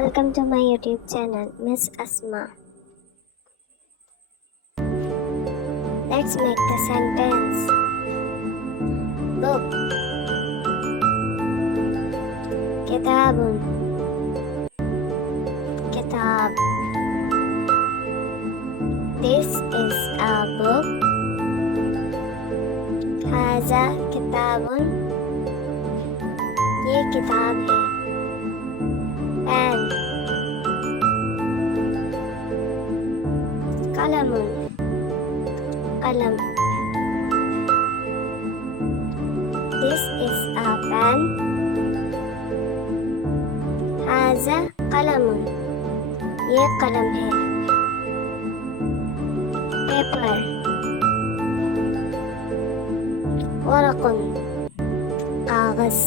Welcome to my YouTube channel, Miss Asma. Let's make the sentence. Book. Kitabun. Kitab. This is a book. Haza kitabun. ये किताब है. Pen. Kalamun. Kalam. This is a pen. Haza kalamun. ये कलम है. Paper. Waraqun. कागज.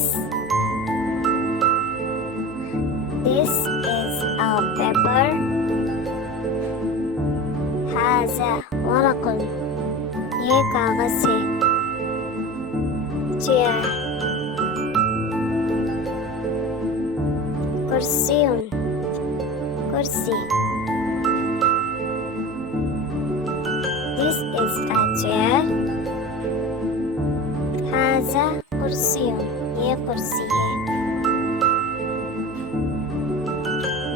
This is a paper. हाजा वरक़ुन. ये कागज है. Chair. कुर्सियुन. कुर्सी. This is a chair. हाजा कुर्सियुन. ये कुर्सी है.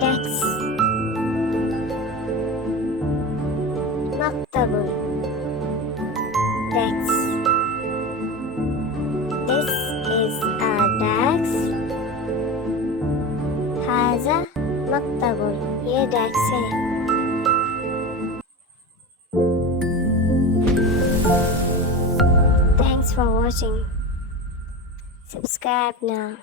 Desk. Maktabun. Desk. This is a desk. Haza maktabun. ये desk है. Thanks for watching. Subscribe now.